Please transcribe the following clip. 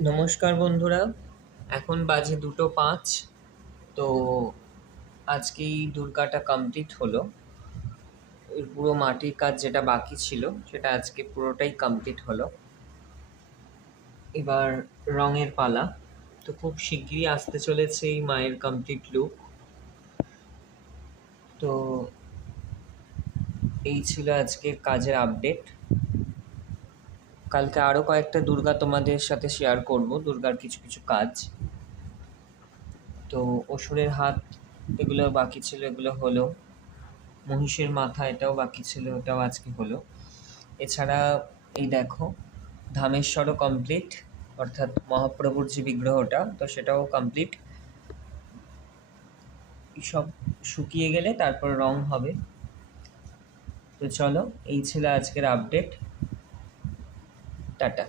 নমস্কার বন্ধুরা। এখন বাজে 2:05। তো আজকেই দুর্গাটা কমপ্লিট হলো। এর পুরো মাটির কাজ যেটা বাকি ছিল সেটা আজকে পুরোটাই কমপ্লিট হলো। এবার রঙের পালা। তো খুব শিগগিরই আসতে চলেছে এই মায়ের কমপ্লিট লুক। তো এই ছিল আজকের কাজের আপডেট। কালকে আরও কয়েকটা দুর্গা তোমাদের সাথে শেয়ার করব, দুর্গার কিছু কিছু কাজ। তো অসুরের হাত এগুলো বাকি ছিল, এগুলো হলো। মহিষের মাথা এটাও বাকি ছিল, ওটাও আজকে হলো। এছাড়া এই দেখো, ধামেশ্বরও কমপ্লিট, অর্থাৎ মহাপ্রভুর যে বিগ্রহটা, তো সেটাও কমপ্লিট। সব শুকিয়ে গেলে তারপর রং হবে। তো চলো, এই ছিল আজকের আপডেট। টাটা।